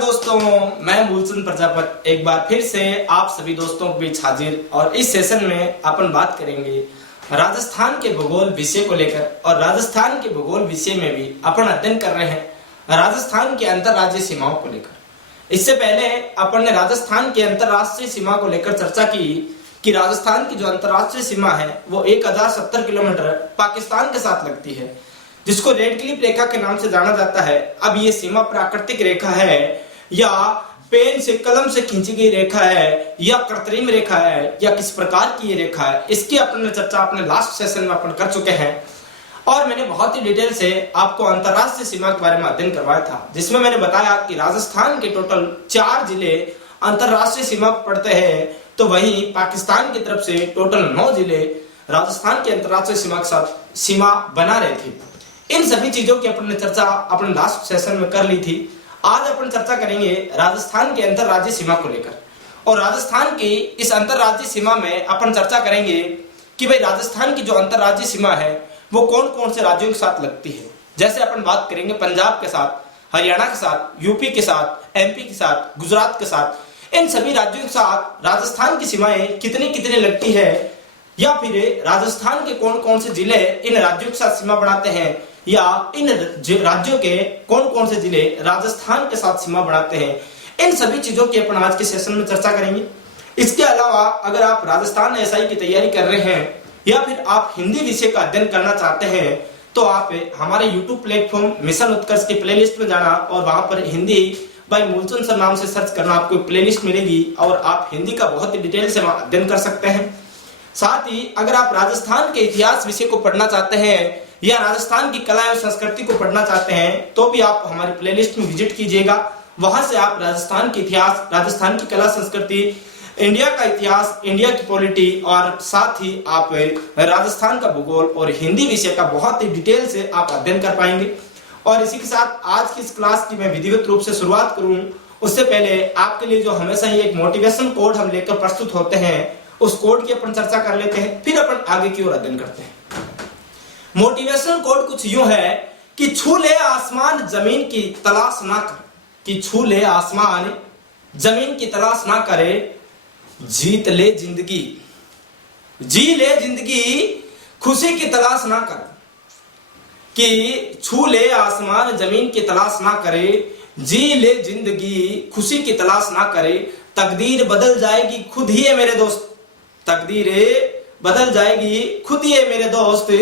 नमस्कार दोस्तों, मैं मूलचंद प्रजापति एक बार फिर से आप सभी दोस्तों के बीच हाजिर। और इस सेशन में अपन बात करेंगे राजस्थान के भूगोल विषय को लेकर। और राजस्थान के भूगोल विषय में भी अपन अध्ययन कर रहे हैं राजस्थान की अंतरराज्यीय सीमाओं को लेकर। इससे पहले अपन ने राजस्थान की अंतरराष्ट्रीय सीमा को लेकर चर्चा की कि राजस्थान की जो अंतरराष्ट्रीय सीमा है वो 1070 किलोमीटर पाकिस्तान के साथ लगती है, जिसको रेड क्लिफ रेखा के नाम से जाना जाता है। अब ये सीमा प्राकृतिक रेखा है या पेन से कलम से खींची गई रेखा है या कृत्रिम रेखा है या किस प्रकार की ये रेखा है, इसकी अपन चर्चा अपने लास्ट सेशन में अपन कर चुके हैं। और मैंने बहुत ही डिटेल से आपको अंतरराष्ट्रीय सीमा के बारे में अध्ययन करवाया था, जिसमें मैंने बताया कि राजस्थान के टोटल 4 जिले अंतरराष्ट्रीय सीमा पड़ते हैं, तो वहीं पाकिस्तान की तरफ से टोटल 9 जिले राजस्थान की अंतरराष्ट्रीय सीमा के साथ सीमा बना रहे थे। इन सभी चीजों की अपन ने चर्चा अपने लास्ट सेशन में कर ली थी। आज अपन चर्चा करेंगे राजस्थान की अंतरराज्यीय सीमा को लेकर। और राजस्थान की इस अंतरराज्यीय सीमा में अपन चर्चा करेंगे कि भाई राजस्थान की जो अंतरराज्यीय सीमा है वो कौन कौन से राज्यों के साथ लगती है। जैसे अपन बात करेंगे पंजाब के साथ, हरियाणा के साथ, यूपी के साथ, एमपी के साथ, गुजरात के साथ। इन सभी राज्यों के साथ राजस्थान की सीमाएं कितनी कितनी लगती है, या फिर राजस्थान के कौन कौन से जिले इन राज्यों के साथ सीमा बनाते हैं, या इन राज्यों के कौन कौन से जिले राजस्थान के साथ सीमा बनाते हैं। इन सभी चीजों की अपन आज के सेशन में चर्चा करेंगे। इसके अलावा अगर आप राजस्थान एसआई की तैयारी कर रहे हैं या फिर आप हिंदी विषय का अध्ययन करना चाहते हैं, तो आप हमारे यूट्यूब प्लेटफॉर्म मिशन उत्कर्ष की प्लेलिस्ट में जाना और वहां पर हिंदी बाय मूलचंद सर नाम से सर्च करना, आपको प्लेलिस्ट मिलेगी और आप हिंदी का बहुत ही डिटेल से अध्ययन कर सकते हैं। साथ ही अगर आप राजस्थान के इतिहास विषय को पढ़ना चाहते हैं या राजस्थान की कला और संस्कृति को पढ़ना चाहते हैं, तो भी आप हमारी प्लेलिस्ट में विजिट कीजिएगा। वहां से आप राजस्थान के इतिहास, राजस्थान की कला संस्कृति, इंडिया का इतिहास, इंडिया की पॉलिटी और साथ ही आप राजस्थान का भूगोल और हिंदी विषय का बहुत ही डिटेल से आप अध्ययन कर पाएंगे। और इसी के साथ आज की इस क्लास की मैं विधिवत रूप से शुरुआत करूं उससे पहले आपके लिए जो हमेशा ही एक मोटिवेशन कोड हम लेकर प्रस्तुत होते हैं, उस कोड की अपन चर्चा कर लेते हैं, फिर अपन आगे की ओर अध्ययन करते हैं। मोटिवेशन कोड कुछ यूं है कि छू ले आसमान जमीन की तलाश ना कर, कि छू ले आसमान जमीन की तलाश ना करे, जीत ले जिंदगी, जी ले जिंदगी, खुशी की तलाश ना कर। कि छू ले आसमान जमीन की तलाश ना करे, जी ले जिंदगी, खुशी की तलाश ना करे, तकदीर बदल जाएगी खुद ही है मेरे दोस्त, तकदीर बदल जाएगी खुद ही है मेरे दोस्त,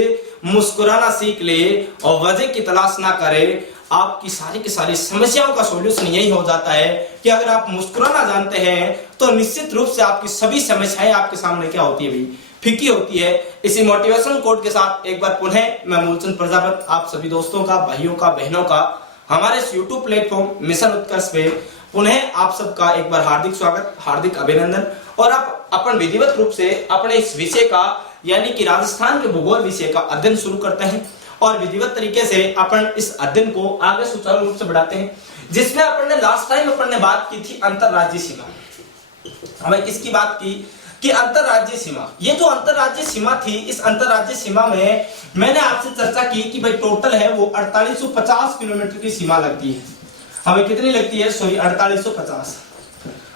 मुस्कुराना सीख ले और वजह की तलाश ना करे। आपकी सारी की सारी समस्याओं का सॉल्यूशन यही हो जाता है कि अगर आप मुस्कुराना जानते हैं तो निश्चित रूप से आपकी सभी समस्याएं आपके सामने क्या होती है भाई, फीकी होती है। इसी मोटिवेशन कोड के साथ एक बार पुनः मैं मूलचंद प्रजापति आप सभी दोस्तों का, भाइयों का, बहनों का हमारे इस यूट्यूब प्लेटफॉर्म मिशन उत्कर्ष पे पुनः आप सबका एक बार हार्दिक स्वागत, हार्दिक अभिनंदन। और आप अपन विधिवत रूप से अपने इस विषय का यानी कि राजस्थान के भूगोल विषय का अध्ययन शुरू करते हैं और विधिवत तरीके से अपन इस अध्ययन को आगे सुचारू रूप से बढ़ाते हैं, जिसमें अपन ने लास्ट टाइम अपन ने बात की थी अंतरराज्यीय सीमा। हमें किसकी बात की कि अंतरराज्यीय सीमा। ये जो अंतरराज्यीय सीमा थी, इस अंतरराज्यीय सीमा में मैंने आपसे चर्चा की कि भाई टोटल है वो 4850 किलोमीटर की सीमा लगती है। हमें कितनी लगती है? सॉरी 4850।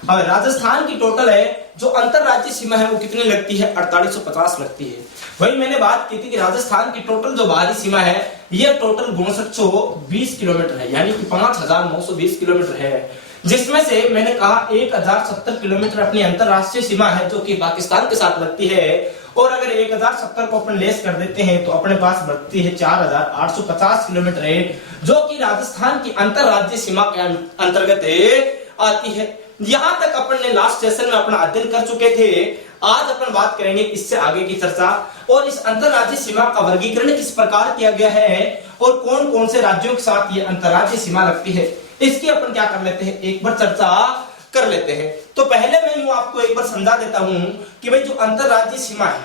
हमें राजस्थान की टोटल है जो अंतरराज्यीय सीमा है वो कितनी लगती है? 4850 लगती है। वही मैंने बात की थी कि राजस्थान की टोटल जो बाहरी सीमा है ये टोटल 6220 किलोमीटर है, यानी कि 5920 किलोमीटर है, जिसमें से मैंने कहा 1070 किलोमीटर अपनी अंतरराष्ट्रीय सीमा है जो कि पाकिस्तान के साथ लगती है। और अगर 1070 को अपन लेस कर देते हैं तो अपने पास बचती है 4850 किलोमीटर है, जो कि राजस्थान की अंतरराज्यीय सीमा के अंतर्गत आती है। यहां तक अपन ने लास्ट सेशन में अपना अध्ययन कर चुके थे। आज अपन बात करेंगे इससे आगे की चर्चा और इस अंतरराज्यीय सीमा का वर्गीकरण किस प्रकार किया गया है और कौन कौन से राज्यों के साथ ये अंतरराज्यीय सीमा लगती है, इसकी अपन क्या कर लेते हैं, एक बार चर्चा कर लेते हैं। तो पहले मैं यूं आपको एक बार समझा देता हूं कि भाई जो अंतरराज्यीय सीमा है,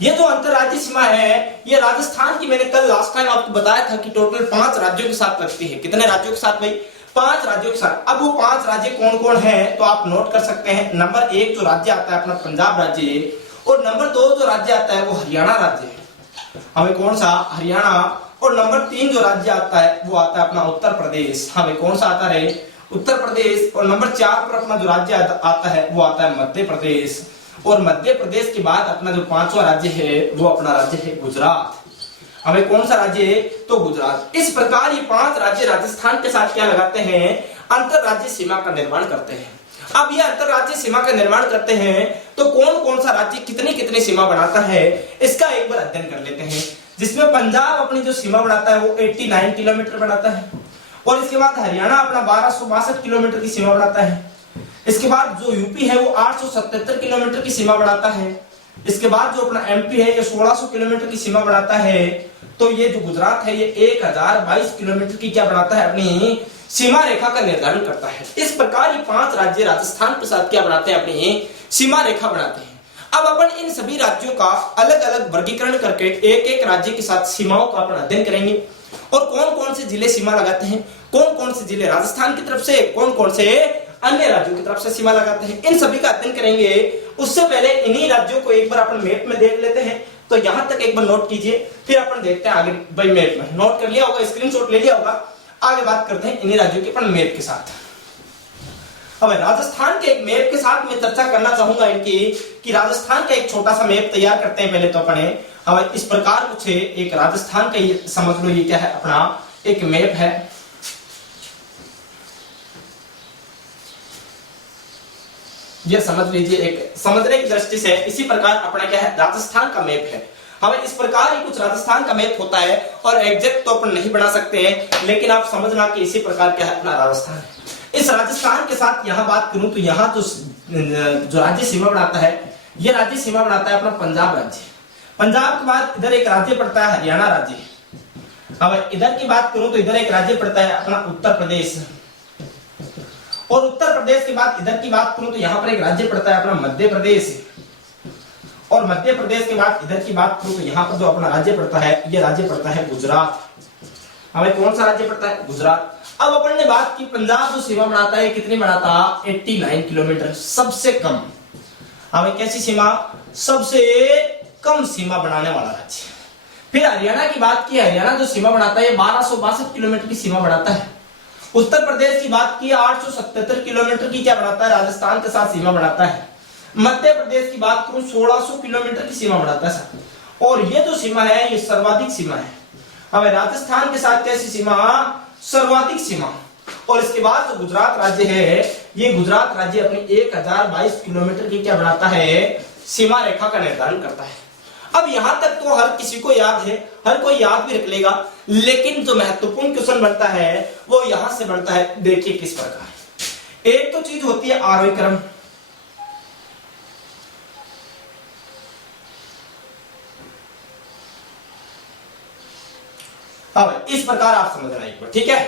ये जो अंतरराज्यीय सीमा है ये राजस्थान की, मैंने कल लास्ट टाइम आपको बताया था कि टोटल 5 राज्यों के साथ लगती है। कितने राज्यों के साथ भाई? 5 राज्यों के साथ। अब वो 5 राज्य कौन कौन है तो आप नोट कर सकते हैं। नंबर 1 जो राज्य आता है अपना पंजाब राज्य, और नंबर 2 जो राज्य आता है वो हरियाणा राज्य है। हमें कौन सा? हरियाणा। और नंबर 3 जो राज्य आता है वो आता है अपना उत्तर प्रदेश। हमें कौन सा आता है? उत्तर प्रदेश, और नंबर 4 पर अपना जो राज्य आता है वो आता है मध्य प्रदेश, और मध्य प्रदेश के बाद अपना जो 5वां राज्य है वो अपना राज्य है गुजरात। हमें कौन सा राज्य है? तो गुजरात। इस प्रकार ये 5 राज्य राजस्थान के साथ क्या लगाते हैं? अंतरराज्यीय सीमा का निर्माण करते हैं। अब ये अंतरराज्यीय सीमा का निर्माण करते हैं तो कौन कौन सा राज्य कितनी कितनी सीमा बनाता है इसका एक बार अध्ययन कर लेते हैं। जिसमें पंजाब अपनी जो सीमा बनाता है वो 89 किलोमीटर बनाता है, और इसके बाद हरियाणा अपना 1262 किलोमीटर की सीमा बनाता है। इसके बाद जो यूपी है वो 877 किलोमीटर की सीमा बनाता है। इसके बाद जो अपना एमपी है ये 1600 किलोमीटर की सीमा बनाता है। तो ये जो गुजरात है ये 1022 किलोमीटर की क्या बनाता है? अपनी सीमा रेखा का निर्धारण करता है। इस प्रकार ये 5 राज्य राजस्थान के साथ क्या बनाते हैं? अपनी सीमा रेखा बनाते हैं। अब अपन इन सभी राज्यों का अलग अलग वर्गीकरण करके एक एक राज्य के साथ सीमाओं का अपन अध्ययन करेंगे, और कौन कौन से जिले सीमा लगाते हैं, कौन कौन से जिले राजस्थान की तरफ से, कौन कौन से अन्य राज्यों की तरफ से सीमा लगाते हैं, इन सभी का अध्ययन करेंगे। उससे पहले इन्हीं राज्यों को एक बार अपन मैप में देख लेते हैं। तो यहां तक एक बार नोट कीजिए, फिर अपन देखते हैं आगे। भाई मैप में नोट कर लिया होगा, स्क्रीनशॉट ले लिया होगा। आगे बात करते हैं इन्हीं राज्यों के अपन मैप के साथ। अब राजस्थान के एक मैप के साथ मैं चर्चा करना चाहूंगा इनकी, कि राजस्थान का एक छोटा सा मैप तैयार करते हैं पहले तो अपने। अब इस प्रकार कुछ है, एक राजस्थान का ये समझ लो, ये क्या है? अपना एक मैप है। ये समझ लीजिए, एक समझने की दृष्टि से इसी प्रकार अपना क्या है? राजस्थान का मैप है। हमें इस प्रकार ही कुछ राजस्थान का मैप होता है, और एग्जैक्ट तो अपन नहीं बना सकते हैं, लेकिन आप समझना कि इसी प्रकार क्या है? अपना राजस्थान है। इस राजस्थान के साथ यहाँ बात करूं तो यहाँ जो राज्य सीमा बनाता है, ये राज्य सीमा बनाता है अपना पंजाब राज्य। पंजाब के बाद इधर एक राज्य पड़ता है हरियाणा राज्य। अब इधर की बात करूं तो इधर एक राज्य पड़ता है अपना उत्तर प्रदेश, और उत्तर प्रदेश के बाद इधर की बात करूं तो यहाँ पर एक राज्य पड़ता है अपना मध्य प्रदेश, और मध्य प्रदेश के बाद इधर की बात करूं तो यहाँ पर जो अपना राज्य पड़ता है ये राज्य पड़ता है गुजरात। हमें कौन सा राज्य पड़ता है? गुजरात। अब अपन ने बात की पंजाब जो सीमा बनाता है कितनी बनाता? 89 किलोमीटर, सबसे कम। हमें कैसी सीमा? सबसे कम सीमा बनाने वाला राज्य। फिर हरियाणा की बात की, हरियाणा जो सीमा बनाता है 1262 किलोमीटर की सीमा बनाता है। उत्तर प्रदेश की बात की 877 किलोमीटर की क्या बनाता है? राजस्थान के साथ सीमा बनाता है। मध्य प्रदेश की बात करूं 1600 किलोमीटर की सीमा बनाता है, और ये जो सीमा है ये सर्वाधिक सीमा है। हमें राजस्थान के साथ कैसी सीमा? सर्वाधिक सीमा। और इसके बाद जो गुजरात राज्य है, ये गुजरात राज्य अपनी 1022 किलोमीटर की क्या बनाता है? सीमा रेखा का निर्धारण करता है। अब यहां तक तो हर किसी को याद है, हर कोई याद भी रख लेगा, लेकिन जो महत्वपूर्ण क्वेश्चन बनता है वो यहां से बनता है। देखिए किस प्रकार। एक तो चीज होती है आरोही क्रम, अब इस प्रकार आप समझना एक बार, ठीक है।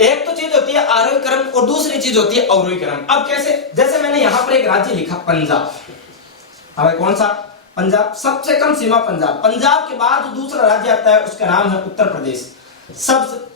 एक तो चीज होती है आरोही क्रम, और दूसरी चीज होती है अवरोही क्रम। अब कैसे? जैसे मैंने यहां पर एक राज्य लिखा पंजाब। अब कौन सा? पंजाब। सबसे कम सीमा पंजाब। पंजाब के बाद जो दूसरा राज्य आता है उसका नाम है उत्तर प्रदेश। सब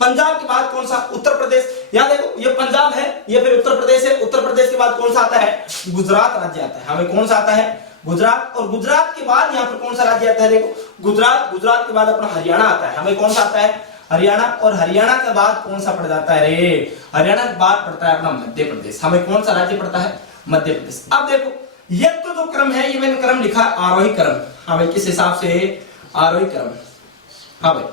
पंजाब के बाद कौन सा? उत्तर प्रदेश। यहां देखो ये पंजाब है, ये फिर उत्तर प्रदेश है। उत्तर प्रदेश के बाद कौन सा आता है? गुजरात राज्य आता है। हमें कौन सा आता है? गुजरात। और गुजरात के बाद यहाँ पर कौन सा राज्य आता है? देखो गुजरात। गुजरात के बाद अपना हरियाणा आता है। हमें कौन सा आता है? हरियाणा। और हरियाणा के बाद कौन सा पड़ जाता है रे? हरियाणा के बाद पड़ता है अपना मध्य प्रदेश। हमें कौन सा राज्य पड़ता है? मध्य प्रदेश। अब देखो ये तो जो क्रम है ये मैंने क्रम लिखा आरोही क्रम। हमें किस हिसाब से? आरोही क्रम। हमें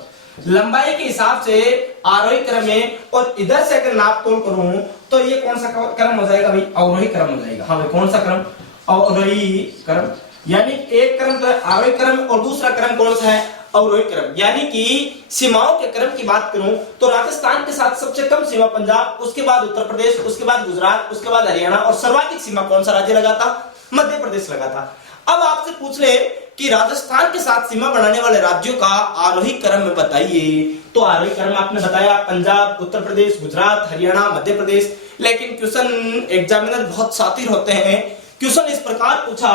लंबाई के हिसाब से आरोही क्रम है, और इधर से अगर नाप तोल करूं तो ये कौन सा क्रम हो जाएगा भाई? अवरोही क्रम हो जाएगा। हमें कौन सा क्रम? अवरोही क्रम। यानी एक क्रम तो है आरोही क्रम, और दूसरा क्रम कौन सा है? अवरोही क्रम। यानी कि सीमाओं के क्रम की बात करूं तो राजस्थान के साथ सबसे कम सीमा पंजाब, उसके बाद उत्तर प्रदेश, उसके बाद गुजरात, उसके बाद हरियाणा, और सर्वाधिक सीमा कौन सा राज्य लगा था? मध्य प्रदेश लगा था। अब आपसे पूछ ले कि राजस्थान के साथ सीमा बनाने वाले राज्यों का आरोही क्रम में बताइए। तो आरोही क्रम आपने बताया पंजाब, उत्तर प्रदेश, गुजरात, हरियाणा, मध्य प्रदेश। लेकिन क्वेश्चन एग्जामिनर बहुत शातिर होते हैं। क्वेश्चन इस प्रकार पूछा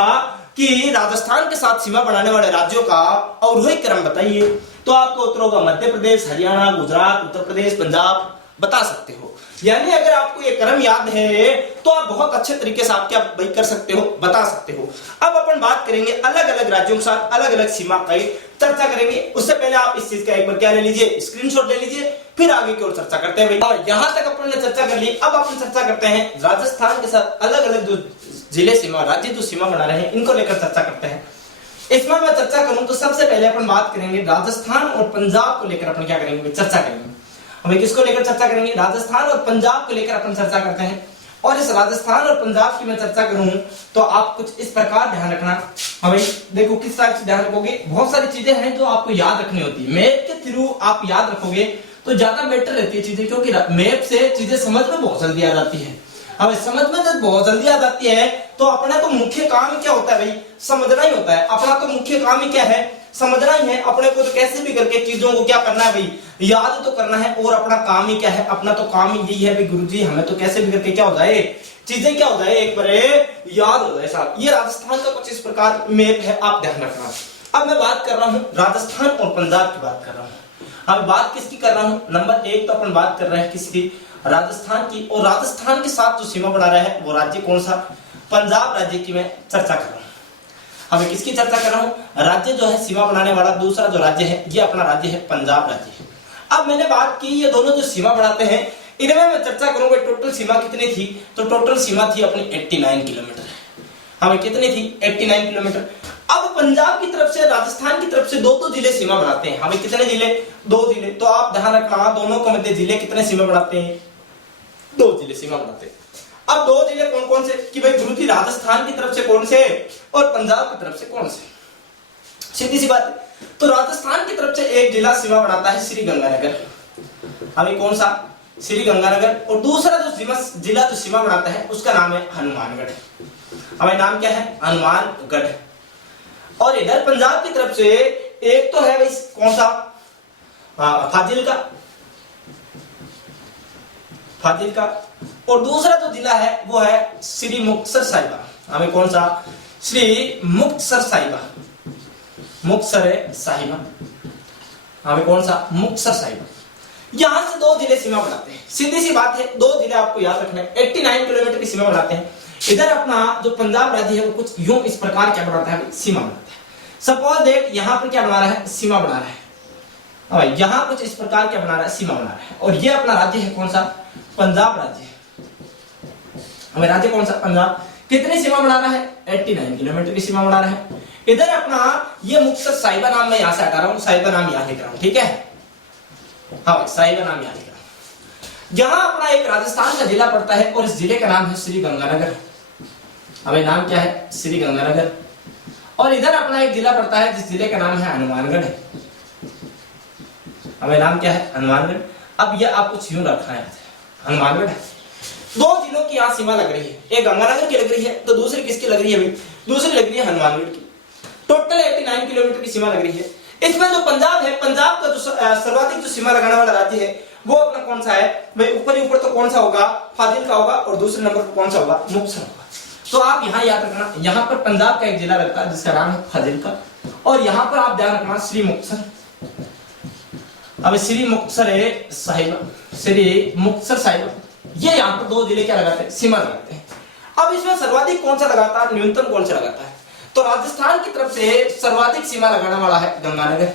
कि राजस्थान के साथ सीमा बनाने वाले राज्यों का अवरोही क्रम बताइए। तो आपको उत्तर होगा मध्य प्रदेश, हरियाणा, गुजरात, उत्तर प्रदेश, पंजाब बता सकते हो। यानी अगर आपको ये क्रम याद है तो आप बहुत अच्छे तरीके से आप क्या कर सकते हो? बता सकते हो। अब अपन बात करेंगे अलग अलग राज्यों के साथ अलग अलग सीमा की चर्चा करेंगे। उससे पहले आप इस चीज का एक बार क्या ले लीजिए? स्क्रीनशॉट ले लीजिए, फिर आगे की ओर चर्चा करते हैं भाई। और यहां तक अपन ने चर्चा कर ली। अब अपन चर्चा करते हैं राजस्थान के साथ अलग अलग जो जिले सीमा राज्य जो सीमा बना रहे हैं इनको लेकर चर्चा करते हैं। इसमें मैं चर्चा करूं तो सबसे पहले अपन बात करेंगे राजस्थान और पंजाब को लेकर अपन क्या करेंगे, चर्चा करेंगे। हमें किसको लेकर चर्चा करेंगे, राजस्थान और पंजाब को लेकर अपन चर्चा करते हैं। और इस राजस्थान और पंजाब की मैं चर्चा करूं तो आप कुछ इस प्रकार ध्यान रखना। हमें देखो किस तरह से ध्यान रखोगे, बहुत सारी चीजें हैं जो आपको याद रखनी होती है। मैप के थ्रू आप याद रखोगे तो ज्यादा बेटर रहती है चीजें, क्योंकि मैप से चीजें समझ में बहुत जल्दी आ जाती है। हमें समझ में जब बहुत जल्दी आ जाती है तो अपना तो मुख्य काम क्या होता है भाई, समझना ही होता है। अपना तो मुख्य काम ही क्या है, समझना ही है। अपने को तो कैसे भी करके चीजों को क्या करना है भाई, याद तो करना है। और अपना काम ही क्या है, अपना तो काम ही यही है भाई गुरुजी, हमें तो कैसे भी करके क्या हो जाए, चीजें क्या हो जाए, एक बार याद हो जाए साहब। ये राजस्थान का कुछ इस प्रकार मैप है, आप ध्यान रखना। अब मैं बात कर रहा हूँ राजस्थान और पंजाब की बात कर रहा हूँ। अब बात किसकी कर रहा हूँ, नंबर एक तो अपन बात कर रहे हैं किसकी, राजस्थान की। और राजस्थान के साथ जो सीमा बना रहा है वो राज्य कौन सा, पंजाब राज्य की मैं चर्चा कर रहा हूँ। अब किसकी चर्चा कर रहा हूँ, राज्य जो है सीमा बनाने वाला दूसरा जो राज्य है ये अपना राज्य है पंजाब राज्य है। अब मैंने बात की ये दोनों जो सीमा बनाते हैं इनमें मैं चर्चा करूंगा टोटल सीमा कितनी थी। तो टोटल सीमा थी अपनी 89 किलोमीटर। हमें कितनी थी, 89 किलोमीटर। अब पंजाब की तरफ से राजस्थान की तरफ से दो जिले सीमा बनाते हैं। हमें कितने जिले, 2 जिले। तो आप ध्यान रखना दोनों के मध्य जिले कितने सीमा बनाते हैं, 2 जिले सीमा बनाते हैं। अब 2 जिले कौन कौन से कि भाई गुरु जी राजस्थान की तरफ से कौन से और पंजाब की तरफ से कौन से, सीधी सी बात है। तो राजस्थान की तरफ से एक जिला सीमा बनाता है श्री गंगानगर। हमें कौन सा, श्री गंगानगर। और दूसरा जो जिला जो सीमा बनाता है उसका नाम है हनुमानगढ़। हमें नाम क्या है, हनुमानगढ़। और इधर पंजाब की तरफ से एक तो है भाई कौन सा, फाजिल्का, फाजिल्का। और दूसरा जो जिला है वो है श्री मुक्तसर साहिबा। हमें कौन सा, श्री मुक्तसर साहिबा, मुक्तसर साहिबा। हमें कौन सा, मुक्तसर साहिबा। यहां से 2 जिले सीमा बनाते हैं। सीधी सी बात है, 2 जिले आपको याद रखना है। 89 किलोमीटर की सीमा बनाते हैं। इधर अपना जो पंजाब राज्य है वो कुछ यूं इस प्रकार क्या बनाता है, सीमा बनाता है। सपोज देख यहाँ पर क्या बना रहा है, सीमा बना रहा है। यहाँ कुछ इस प्रकार क्या बना रहा है, सीमा बना रहा है। और ये अपना राज्य है कौन सा, पंजाब राज्य है। हमें राज्य कौन सा, पंजाब। कितनी सीमा बना रहा है, 89 किलोमीटर की सीमा बना रहा है। इधर अपना ये मुक्तसर साहिबा नाम मैं यहां से हटा रहा हूं, साहिबा नाम यहां लिख रहा हूं, ठीक है। हाँ साहिबा नाम यहां लिख रहा हूं। यहां अपना एक राजस्थान का जिला पड़ता है और इस जिले का नाम है श्री गंगानगर। हमें नाम क्या है, श्री गंगानगर। और इधर अपना एक जिला पड़ता है जिस जिले का नाम है हनुमानगढ़। हमें नाम क्या है, हनुमानगढ़। अब यह आपको यूं रखना है, हनुमानगढ़। 2 जिलों की यहाँ सीमा लग रही है, एक गंगानगर की लग रही है तो दूसरी किसकी लग रही है भाई, दूसरी लग रही है हनुमानगढ़ की। टोटल 89 किलोमीटर की सीमा लग रही है। इसमें जो पंजाब है, पंजाब का जो सर्वाधिक जो सीमा लगाने वाला राज्य है वो अपना कौन सा है भाई, ऊपर तो कौन सा होगा, फाजिल्का होगा। और दूसरे नंबर पर कौन सा होगा, मुक्तसर होगा। तो आप यहाँ याद रखना, यहाँ पर पंजाब का एक जिला लगता है जिसका नाम है फाजिल्का। और यहाँ पर आप ध्यान रखना श्री मुक्तसर। अब श्री मुक्तसर साहिबा, श्री मुक्तसर साहिबा। ये यहाँ पर 2 जिले क्या लगाते हैं, सीमा लगाते हैं। अब इसमें सर्वाधिक कौन सा लगाता है, न्यूनतम कौन सा लगाता है। तो राजस्थान की तरफ से सर्वाधिक सीमा लगाने वाला है गंगानगर।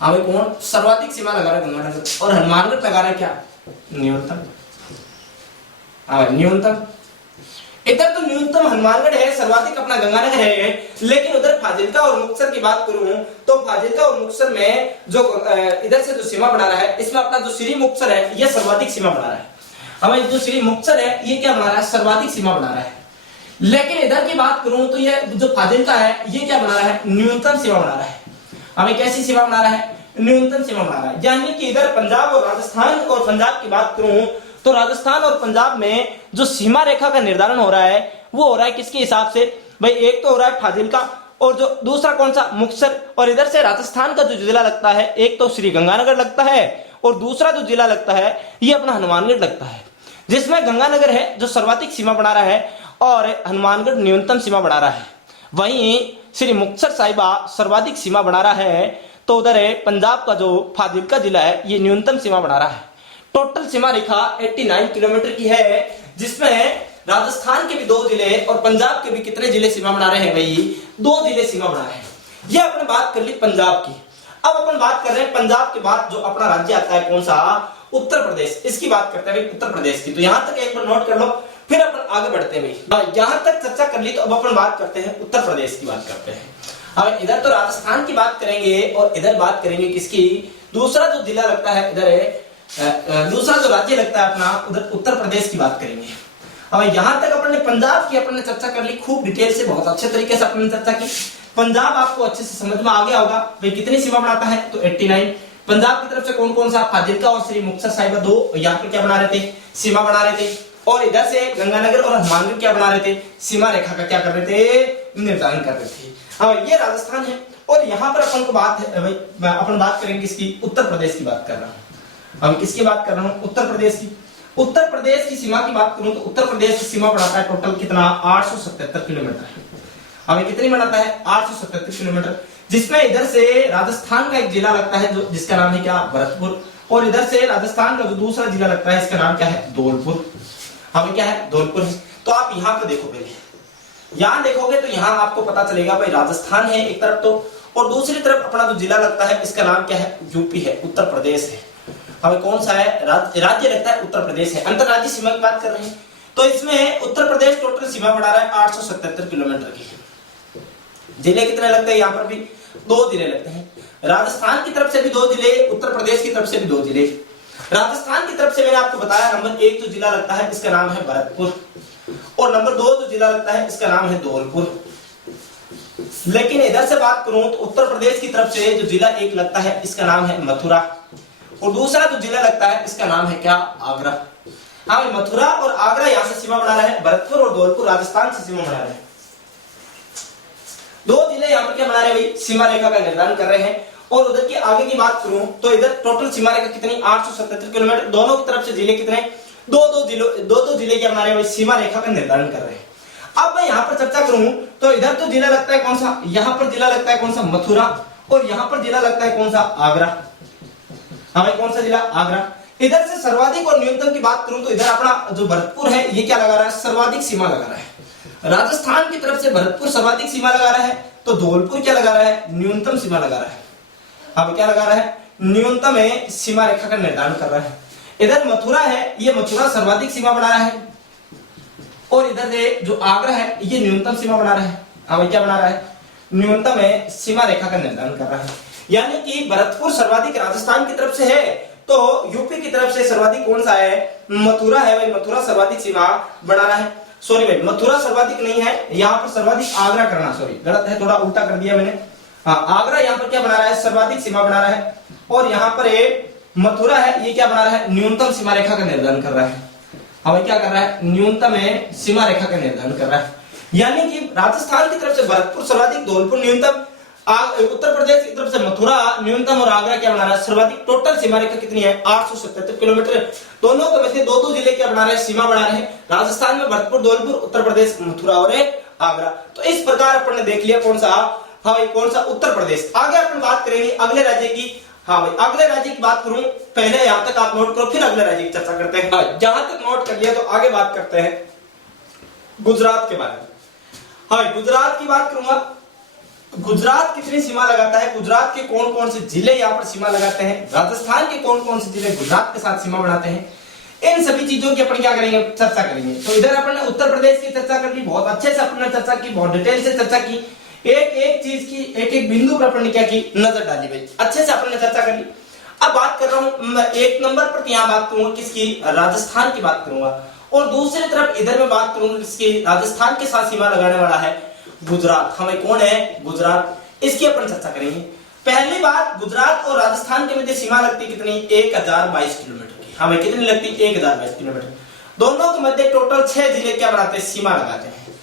हमें कौन सर्वाधिक सीमा लगा रहा है, गंगानगर। और हनुमानगढ़ लगा रहा है क्या, न्यूनतम। न्यूनतम इधर तो न्यूनतम हनुमानगढ़ है, सर्वाधिक अपना गंगानगर है। लेकिन उधर फाजिल्का और मुक्तसर की बात करूं तो फाजिल्का और मुक्तसर में जो इधर से जो सीमा बना रहा है इसमें अपना जो श्री मुक्तसर है ये सर्वाधिक सीमा बना रहा है। हमें जो श्री मुक्तसर है ये क्या बना रहा है, सर्वाधिक सीमा बना रहा है। लेकिन इधर की बात करूं तो ये जो फाजिल्का है ये क्या बना रहा है, न्यूनतम सीमा बना रहा है। हमें कैसी सीमा बना रहा है, न्यूनतम सीमा बना रहा है। यानी कि इधर पंजाब और राजस्थान और पंजाब की बात करूं तो राजस्थान और पंजाब में जो सीमा रेखा का निर्धारण हो रहा है वो हो रहा है किसके हिसाब से भाई, एक तो हो रहा है फाजिल्का और जो दूसरा कौन सा, मुक्तसर। और इधर से राजस्थान का जो जिला लगता है एक तो श्री गंगानगर लगता है और दूसरा जो जिला लगता है ये अपना हनुमानगढ़ लगता है, जिसमें गंगानगर है जो सर्वाधिक सीमा बना रहा है और हनुमानगढ़ न्यूनतम सीमा बना रहा है। वहीं श्री मुक्तसर साहिबा सर्वाधिक सीमा बना रहा है तो उधर है पंजाब का जो फाजिल्का जिला है ये न्यूनतम सीमा बना रहा है। टोटल सीमा रेखा 89 किलोमीटर की है, जिसमें राजस्थान के भी 2 जिले और पंजाब के भी कितने जिले सीमा बना रहे हैं भाई, 2 जिले सीमा बना रहे हैं। ये आपने बात कर ली पंजाब की। अब अपन बात कर रहे हैं पंजाब के बाद जो अपना राज्य आता है कौन सा, उत्तर प्रदेश। इसकी बात करते हैं उत्तर प्रदेश की। तो यहां तक एक बार नोट कर लो, फिर अपन आगे बढ़ते हैं भाई। यहां तक चर्चा कर ली, तो अब अपन बात करते हैं उत्तर प्रदेश की बात करते हैं। अब इधर तो राजस्थान की बात करेंगे और इधर बात करेंगे किसकी, दूसरा जो जिला लगता है इधर है, दूसरा जो राज्य लगता है अपना उधर उत्तर प्रदेश की बात करेंगे। अब यहां तक अपन ने पंजाब की अपन ने चर्चा कर ली खूब डिटेल से, बहुत अच्छे तरीके से अपन ने चर्चा की। पंजाब आपको अच्छे से समझ में आ गया होगा भाई कितनी सीमा बनाता है, तो 89। पंजाब की तरफ से कौन कौन सा, फाजिलका और श्री मुक्तसर साहिब दो यहाँ पर क्या बना रहे थे, सीमा बना रहे थे। और इधर से गंगानगर और हनुमानगढ़ क्या बना रहे थे, सीमा रेखा का क्या कर रहे थे, निर्धारण कर रहे थे। अब ये राजस्थान है और यहाँ पर अपन को बात है भाई, अपन बात करेंगे किसकी, उत्तर प्रदेश की बात कर रहा हूँ। अब किसकी बात कर रहा हूँ, उत्तर प्रदेश की। उत्तर प्रदेश की सीमा की बात करूं तो उत्तर प्रदेश की सीमा बढ़ाता है टोटल कितना, 877 किलोमीटर। अब कितनी बनाता है, 877 किलोमीटर, जिसमें इधर से राजस्थान का एक जिला लगता है जो जिसका नाम है क्या, भरतपुर। और इधर से राजस्थान का जो दूसरा जिला लगता है इसका नाम क्या है, धौलपुर। हमें क्या है, धौलपुर। तो आप यहाँ पे देखो, पहले यहाँ देखोगे तो यहाँ आपको पता चलेगा भाई राजस्थान है एक तरफ तो, और दूसरी तरफ अपना जो जिला लगता है इसका नाम क्या है, यूपी है, उत्तर प्रदेश है। हमें कौन सा है, राज्य लगता है उत्तर प्रदेश है। अंतरराज्यीय सीमा की बात कर रहे हैं तो इसमें उत्तर प्रदेश टोटल सीमा बढ़ा रहा है 877 किलोमीटर की। जिले कितने लगते हैं, यहाँ पर भी 2 जिले लगते हैं। राजस्थान की तरफ से भी 2 जिले, उत्तर प्रदेश की तरफ से भी 2 जिले। राजस्थान की तरफ से मैंने आपको बताया नंबर 1 जो जिला लगता है इसका नाम है भरतपुर, और नंबर 2 जो जिला लगता है इसका नाम है धौलपुर। लेकिन इधर से बात करूं तो उत्तर प्रदेश की तरफ से जो जिला 1 लगता है इसका नाम है मथुरा, और दूसरा जो जिला लगता है इसका नाम है क्या, आगरा। हाँ, मथुरा और आगरा यहाँ से सीमा बना रहे हैं, भरतपुर और धौलपुर राजस्थान से सीमा बना रहे हैं। 2 जिले यहाँ पर क्या बना रहे हैं भाई, सीमा रेखा का निर्धारण कर रहे हैं। और उधर की आगे की बात करूं तो इधर टोटल सीमा रेखा कितनी, 877 किलोमीटर। दोनों की तरफ से जिले कितने, 2 जिले क्या बना रहे हैं, सीमा रेखा का निर्धारण कर रहे हैं। अब मैं यहाँ पर चर्चा करूं तो इधर तो जिला लगता है कौन सा, यहाँ पर जिला लगता है कौन सा, मथुरा, और यहाँ पर जिला लगता है कौन सा, आगरा। हमें कौन सा जिला, आगरा। इधर से सर्वाधिक और न्यूनतम की बात करूं तो इधर अपना जो भरतपुर है ये क्या लगा रहा है, सर्वाधिक सीमा लगा रहा है। राजस्थान की तरफ से भरतपुर सर्वाधिक सीमा लगा रहा है, तो धौलपुर क्या लगा रहा है, न्यूनतम सीमा लगा रहा है। अब क्या लगा रहा है, न्यूनतम सीमा रेखा का निर्धारण कर रहा है। इधर मथुरा है, ये मथुरा सर्वाधिक सीमा बना रहा है, और इधर से जो आगरा है ये न्यूनतम सीमा बना रहा है। अब क्या बना रहा है, न्यूनतम सीमा रेखा का निर्धारण कर रहा है। यानी कि भरतपुर सर्वाधिक राजस्थान की तरफ से है, तो यूपी की तरफ से सर्वाधिक कौन सा है, मथुरा है भाई, मथुरा सर्वाधिक सीमा बना रहा है। सॉरी भाई, मथुरा सर्वाधिक नहीं है, यहाँ पर सर्वाधिक आगरा करना, सॉरी गलत है, थोड़ा उल्टा कर दिया मैंने। हाँ, आगरा यहाँ पर क्या बना रहा है, सर्वाधिक सीमा बना रहा है, और यहाँ पर मथुरा है ये क्या बना रहा है, न्यूनतम सीमा रेखा का निर्धारण कर रहा है। अब क्या कर रहा है, न्यूनतम सीमा रेखा का निर्धारण कर रहा है। यानी कि राजस्थान की तरफ से भरतपुर सर्वाधिक, धौलपुर न्यूनतम, उत्तर प्रदेश की तरफ से मथुरा न्यूनतम, और आगरा क्या बना रहा है, सर्वाधिक। टोटल सीमा रेखा कितनी है, 877 किलोमीटर। दोनों के मध्य 2 जिले क्या बना रहे हैं, सीमा बना रहे हैं। राजस्थान में भरतपुर, धौलपुर, उत्तर प्रदेश मथुरा और आगरा। तो इस प्रकार अपन ने देख लिया कौन सा, हाँ भाई कौन सा, उत्तर प्रदेश। आगे अपन बात करेंगे अगले राज्य की। हाँ भाई, अगले राज्य की बात करूं, पहले यहां तक आप नोट करो, फिर अगले राज्य की चर्चा करते हैं। जहां तक नोट कर लिया तो आगे बात करते हैं गुजरात के बारे में। हाँ, गुजरात की बात करूंगा। गुजरात कितनी सीमा लगाता है, गुजरात के कौन कौन से जिले यहाँ पर सीमा लगाते हैं, राजस्थान के कौन कौन से जिले गुजरात के साथ सीमा बनाते हैं, इन सभी चीजों की अपन क्या करेंगे, चर्चा करेंगे। तो इधर अपन ने उत्तर प्रदेश की चर्चा कर ली, बहुत अच्छे से अपन ने चर्चा की, बहुत डिटेल से चर्चा की, एक एक चीज की, एक एक बिंदु पर अपन ने क्या की, नजर डाली भाई, अच्छे से अपन ने चर्चा कर ली। अब बात कर रहा हूं 1 नंबर पर, यहाँ बात करूंगा किसकी, राजस्थान की बात करूंगा, और दूसरी तरफ इधर मैं बात करूंगा किसकी, राजस्थान के साथ सीमा लगाने वाला है गुजरात। हमें कौन है, गुजरात, इसकी अपन चर्चा करेंगे। पहली बात, गुजरात और राजस्थान के मध्य सीमा लगती कितनी, 1022 किलोमीटर की। हमें कितनी लगती, 1022 किलोमीटर। दोनों के मध्य टोटल 6 जिले क्या बनाते हैं, सीमा लगाते हैं।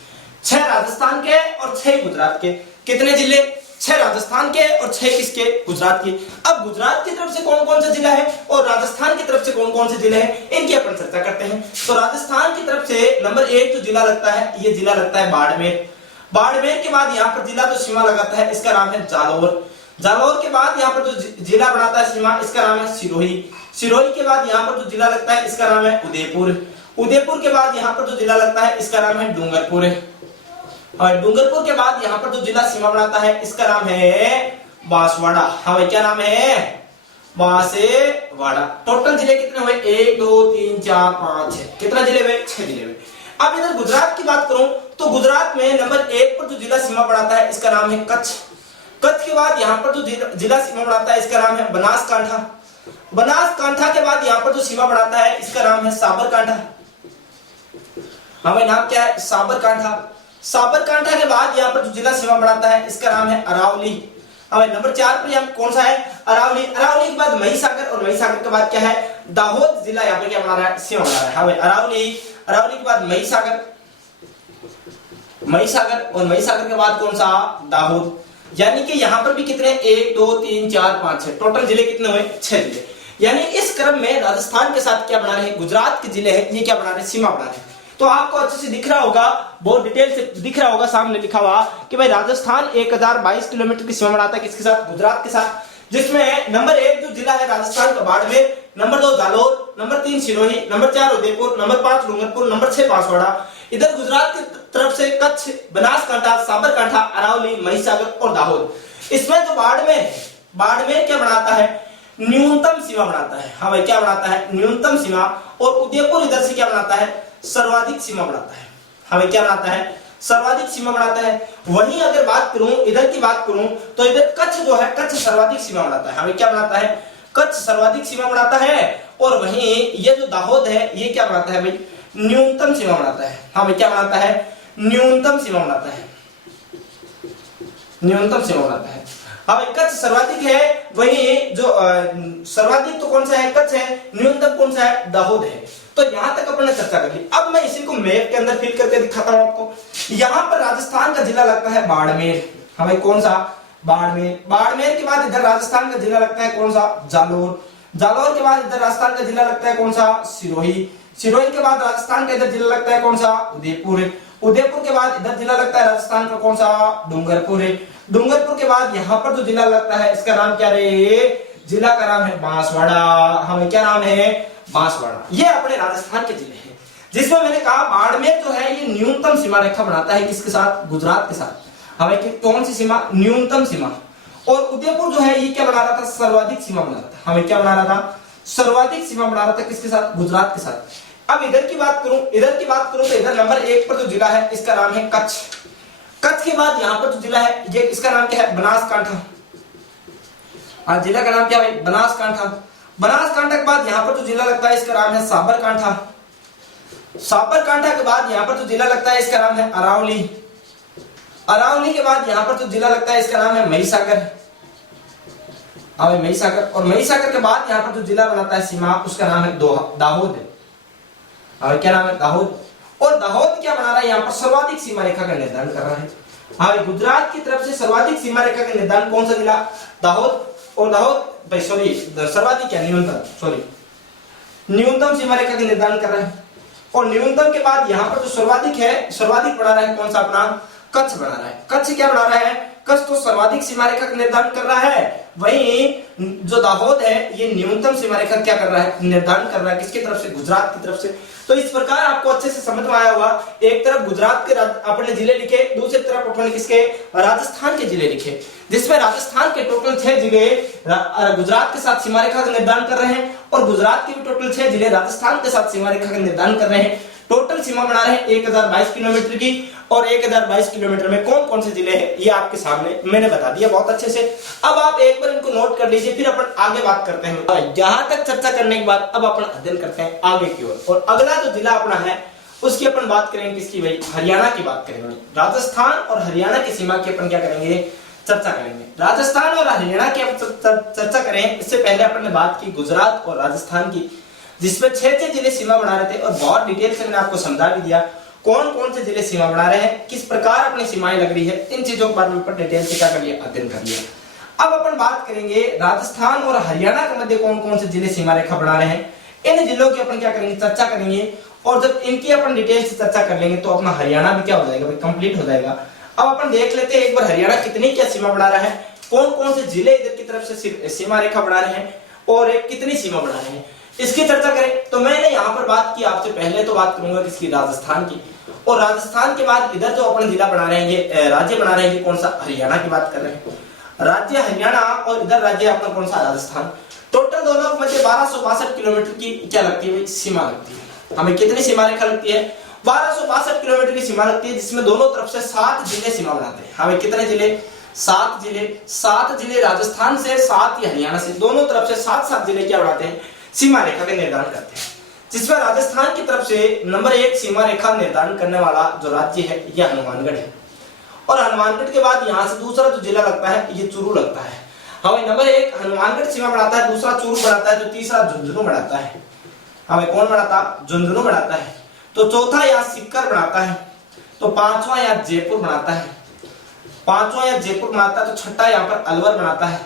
6 राजस्थान के और 6 गुजरात के। कितने जिले, 6 राजस्थान के और 6 किसके, गुजरात के। अब गुजरात की तरफ से कौन कौन सा जिला है और राजस्थान की तरफ से कौन कौन से जिले हैं, इनकी अपन चर्चा करते हैं। तो राजस्थान की तरफ से नंबर 1 जो जिला लगता है, ये जिला लगता है बाड़मेर। बाड़मेर के बाद यहाँ पर जिला जो सीमा लगाता है इसका नाम है जालौर। जालौर के बाद यहाँ पर जो जिला बनाता है सीमा, इसका नाम है सिरोही। सिरोही के बाद यहाँ पर जो जिला लगता है इसका नाम है उदयपुर। उदयपुर के बाद यहाँ पर जो जिला लगता है इसका नाम है डूंगरपुर। और डूंगरपुर के बाद यहाँ पर जो जिला सीमा बनाता है इसका नाम है बांसवाड़ा। हाँ भाई क्या नाम है? बांसवाड़ा। टोटल जिले कितने हुए? 1 2 3 4 5 6। कितना जिले हुए? 6 जिले हुए। अब इधर गुजरात की बात करूं तो गुजरात में नंबर 1 पर जो जिला सीमा बढ़ाता है इसका नाम है कच्छ। कच्छ के बाद यहाँ पर जो जिला सीमा बढ़ाता है इसका नाम है बनासकांठा। बनासकांठा के बाद यहाँ पर जो सीमा बढ़ाता है इसका नाम है साबरकांठा। हमें नाम क्या है? साबरकांठा। साबरकांठा के बाद यहाँ पर जो जिला सीमा बढ़ाता है इसका नाम है अरावली। हमें नंबर 4 पर यहाँ कौन सा है? अरावली। अरावली के बाद महिसागर और महिसागर के बाद क्या है? दाहोद जिला यहाँ पे क्या बना रहा है? सीमा बना रहा है। हमें अरावली, अरावली के बाद महिसागर, महिसागर और महिसागर के बाद कौन सा? दाहोद। यानी कि यहाँ पर भी कितने? 1 2 3 4 5 6। टोटल जिले कितने हुए? 6 जिले। यानी इस क्रम में राजस्थान के साथ क्या बना रहे हैं? गुजरात के जिले हैं ये क्या बना रहे हैं? सीमा बना रहे हैं। तो आपको अच्छे से दिख रहा होगा, बहुत डिटेल से दिख रहा होगा, सामने लिखा हुआ कि भाई राजस्थान 1022 किलोमीटर की सीमा बनाता है किसके साथ? गुजरात के साथ। जिसमें नंबर 1 जो जिला है राजस्थान का Barmer, number 2 Jalore, number 3 Sirohi, number 4 Udaipur, number 5 Dungarpur, number 6 Banswara. इधर गुजरात की तरफ से कच्छ, बनासकांठा, साबरकांठा, अरावली, महिसागर और दाहोद। इसमें जो बाड़मेर है, बाड़मेर क्या बनाता है? न्यूनतम सीमा बनाता है। हाँ भाई क्या बनाता है? न्यूनतम सीमा। और उदयपुर इधर से क्या बनाता है? सर्वाधिक सीमा बनाता है। हमें क्या बनाता है? सर्वाधिक सीमा बनाता है। वहीं अगर बात करूं, इधर की बात करूं तो इधर कच्छ जो है, कच्छ सर्वाधिक सीमा बनाता है। हमें क्या बनाता है? कच्छ सर्वाधिक सीमा बनाता है। और वहीं ये जो दाहोद है ये क्या बनाता है भाई? न्यूनतम सीमा बनाता है। हमें क्या बनाता है? न्यूनतम सीमा बनाता है। न्यूनतम सीमा बनाता है। अब कच्छ सर्वाधिक है, वही जो सर्वाधिक तो कौन सा है? कच्छ है। न्यूनतम कौन सा है? दाहोद है। तो यहां तक अपन ने चर्चा कर ली। अब मैं इसी को मैप के अंदर फिल करके दिखाता हूं आपको। यहां पर राजस्थान का जिला लगता है बाड़मेर। हमें कौन सा? बाड़मेर। बाड़मेर के बाद इधर राजस्थान का जिला लगता है कौन सा? जालोर। जालोर के बाद इधर राजस्थान का जिला लगता है कौन सा? सिरोही। सिरोही के बाद राजस्थान का इधर जिला लगता है कौन सा? उदयपुर। उदयपुर के बाद इधर जिला लगता है राजस्थान का कौन सा? डूंगरपुर। डूंगरपुर के बाद यहाँ पर जो जिला लगता है इसका नाम क्या रे? जिला का नाम है बांसवाड़ा। हमें क्या नाम है? बांसवाड़ा। ये अपने राजस्थान के जिले हैं, जिसमें मैंने कहा बाड़मेर जो है ये न्यूनतम सीमा रेखा बनाता है किसके साथ? गुजरात के साथ। हमें कौन सी सीमा? न्यूनतम सीमा। और उदयपुर जो है ये क्या बना रहा था? सर्वाधिक सीमा बना रहा था। हमें क्या बना रहा था? सर्वाधिक सीमा बना रहा था किसके साथ? गुजरात के साथ। अब इधर की बात करूं, इधर की बात करूं तो इधर नंबर 1 पर जो जिला है इसका नाम है कच्छ। कच्छ के बाद यहाँ पर जो जिला है ये इसका नाम क्या है? बनासकांठा। जिला का नाम क्या है? बनासकांठा। बनासकांठा के बाद यहाँ पर जो जिला लगता है इसका नाम है साबरकांठा। साबरकांठा के बाद यहाँ पर जो जिला लगता है इसका नाम है अरावली। अरावली के बाद यहाँ पर जो जिला लगता है इसका नाम है महिसागर। महिसागर। और महिसागर के बाद यहाँ पर जो जिला बनाता है सीमा उसका नाम है दाहोद। क्या नाम है? दाहोद। और दाहोद क्या बना रहा है? यहाँ पर सर्वाधिक सीमा रेखा का निर्धारण कर रहा है। हाँ, गुजरात की तरफ से सर्वाधिक सीमा रेखा का निर्धारण कौन सा जिला? दाहोद। और दाहोद भाई सॉरी सर्वाधिक क्या? न्यूनतम सीमा रेखा का निर्धारण कर रहा है। और न्यूनतम के बाद यहाँ पर जो सर्वाधिक है, सर्वाधिक बना रहा है कौन सा? अपना कच्छ बना रहा है। कच्छ क्या बना रहा है? कच्छ तो सर्वाधिक सीमा रेखा का निर्धारण कर रहा है। वहीं जो दाहोद है ये न्यूनतम सीमा रेखा क्या कर रहा है? निर्धारण कर रहा है किसकी तरफ से? गुजरात की तरफ से। तो इस प्रकार आपको अच्छे से समझ में आया होगा। एक तरफ गुजरात के अपने जिले लिखे, दूसरी तरफ अपने किसके? राजस्थान के जिले लिखे, जिसमें राजस्थान के टोटल 6 जिले गुजरात के साथ सीमा रेखा का निर्धारण कर रहे हैं और गुजरात के भी टोटल 6 जिले राजस्थान के साथ सीमा रेखा का निर्धारण कर रहे हैं। टोटल सीमा बना रहे हैं 1022 किलोमीटर की। और 1022 किलोमीटर में कौन कौन से जिले हैं ये आपके सामने मैंने बता दिया बहुत अच्छे से। अब आप एक बार इनको नोट कर लीजिए, फिर अपन आगे बात करते हैं। यहां तक चर्चा करने के बाद अब अपन अध्ययन करते हैं आगे की ओर। और अगला जो जिला अपना है उसकी अपन बात करेंगे किसकी भाई? हरियाणा की बात करेंगे। राजस्थान और हरियाणा की सीमा की अपन क्या करेंगे? चर्चा करेंगे। राजस्थान और हरियाणा की चर्चा करें इससे पहले अपन ने बात की गुजरात और राजस्थान की, जिसमें 6 जिले सीमा बना रहे थे और बहुत डिटेल से मैंने आपको समझा भी दिया कौन कौन से जिले सीमा बना रहे हैं, किस प्रकार अपनी सीमाएं लग रही है। इन चीजों के बारे में डिटेल से क्या कर लिया? अध्ययन कर लिया। अब अपन बात करेंगे राजस्थान और हरियाणा के मध्य कौन कौन से जिले सीमा रेखा बना रहे हैं। इन जिलों की अपन क्या करेंगे? चर्चा करेंगे। और जब इनकी अपन डिटेल से चर्चा कर लेंगे तो अपना हरियाणा भी क्या हो जाएगा भाई? कंप्लीट हो जाएगा। अब अपन देख लेते हैं एक बार हरियाणा कितनी क्या सीमा बना रहा है, कौन कौन से जिले इधर की तरफ से सीमा रेखा बना रहे हैं और कितनी सीमा बना रहे हैं, इसकी चर्चा करें। तो मैंने यहाँ पर बात की आपसे, पहले तो बात करूंगा किसकी? राजस्थान की। और राजस्थान के बाद इधर जो अपन जिला बना रहे हैं, ये राज्य बना रहे हैं, ये कौन सा? हरियाणा की बात कर रहे हैं। राज्य हरियाणा और इधर राज्य अपना कौन सा राजस्थान। टोटल दोनों के मध्य 1262 किलोमीटर की क्या लगती है भाई, सीमा लगती है। हमें कितनी सीमा रेखा लगती है, 1262 किलोमीटर की सीमा लगती है, जिसमें दोनों तरफ से 7 जिले सीमा बनाते हैं। हमें कितने जिले, 7 जिले, 7 जिले राजस्थान से, 7 ही हरियाणा से, दोनों तरफ से 7-7 जिले क्या बनाते हैं, सीमा रेखा का निर्धारण करते हैं। जिसमें राजस्थान की तरफ से नंबर 1 सीमा रेखा निर्धारण करने वाला जो राज्य है यह हनुमानगढ़ है, और हनुमानगढ़ के बाद यहां से दूसरा जो जिला लगता है ये चूरू लगता है। हमें नंबर 1 हनुमानगढ़ सीमा बढ़ाता है, दूसरा चूरू बढ़ाता है, तो तीसरा झुंझुनू बढ़ाता है। हमें कौन बढ़ाता, झुंझुनू बढ़ाता है। तो चौथा यहाँ सीकर बढ़ाता है, तो पांचवा यहाँ जयपुर बनाता है, पांचवा यहाँ जयपुर बनाता है, तो छठा यहाँ पर अलवर बनाता है,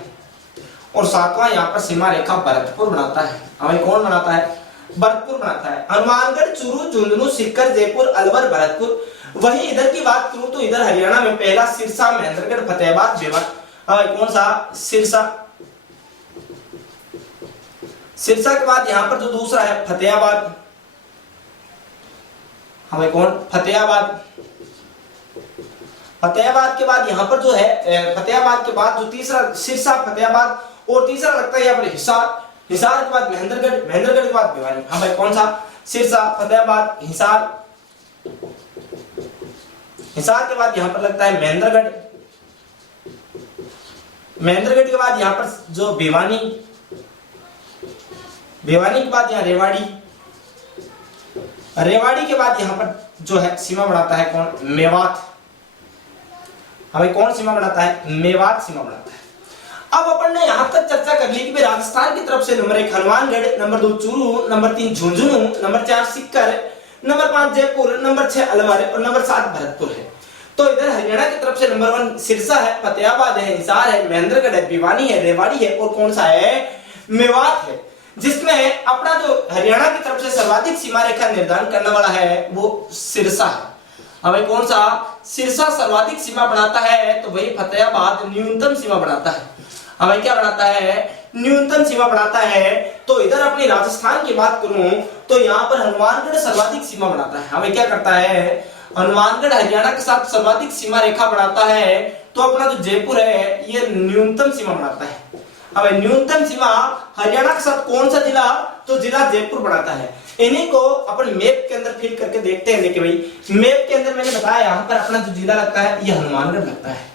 और सातवां यहाँ पर सीमा रेखा भरतपुर बनाता है। हमें कौन बनाता है, भरतपुर बनाता है। हनुमानगढ़, चूरू, झुंझुनू, सीकर, जयपुर, अलवर, भरतपुर। वही इधर की बात करूं तो इधर हरियाणा में पहला सिरसा, महेंद्रगढ़, फतेहाबाद, भिवानी। कौन सा, सिरसा। सिरसा के बाद यहां पर जो दूसरा है फतेहाबाद। हमें कौन, फतेहाबाद। फतेहाबाद के बाद यहां पर जो है, फतेहाबाद के बाद जो तीसरा, सिरसा, फतेहाबाद, और तीसरा लगता है यहाँ पर हिसार। हिसार के बाद महेंद्रगढ़, महेंद्रगढ़ के बाद भिवानी। हाँ भाई, कौन सा, सिरसा, फतेहाबाद, हिसार। हिसार के बाद यहां पर लगता है महेंद्रगढ़। महेंद्रगढ़ के बाद यहां पर जो भिवानी। भिवानी के बाद यहां रेवाड़ी। रेवाड़ी के बाद यहां पर जो है सीमा बढ़ाता है कौन, मेवात। हमें कौन सीमा बढ़ाता है, मेवात सीमा बढ़ाता है। अब अपन ने यहां तक चर्चा कर ली कि राजस्थान की तरफ से number 1 Hanumangarh, number 2 Churu, number 3 Jhunjhunu, number 4 Sikar, number 5 Jaipur, number 6 Alwar और नंबर 7 भरतपुर है। तो इधर हरियाणा की तरफ से नंबर 1 सिरसा है, फतेहाबाद है, हिसार है, महेंद्रगढ़ है, भिवानी है, रेवाड़ी है, और कौन सा है, मेवात है। जिसमें अपना जो हरियाणा की तरफ से सर्वाधिक सीमा रेखा निर्धारण करने वाला है वो सिरसा है। हमें कौन सा, सिरसा सर्वाधिक सीमा बनाता है, तो वही फतेहाबाद न्यूनतम सीमा बनाता है। हमें क्या बनाता है, न्यूनतम सीमा बढ़ाता है। तो इधर अपनी राजस्थान की बात करूं तो यहाँ पर हनुमानगढ़ सर्वाधिक सीमा बढ़ाता है। हमें क्या करता है, हनुमानगढ़ हरियाणा के साथ सर्वाधिक सीमा रेखा बढ़ाता है। तो अपना जो जयपुर है ये न्यूनतम सीमा बढ़ाता है। हमें न्यूनतम सीमा हरियाणा के साथ कौन सा जिला, तो जिला जयपुर बढ़ाता है। इन्हीं को अपन मैप के अंदर फिल करके देखते हैं। देखिए भाई, मैप के अंदर मैंने बताया यहाँ पर अपना जो जिला लगता है ये हनुमानगढ़ लगता है।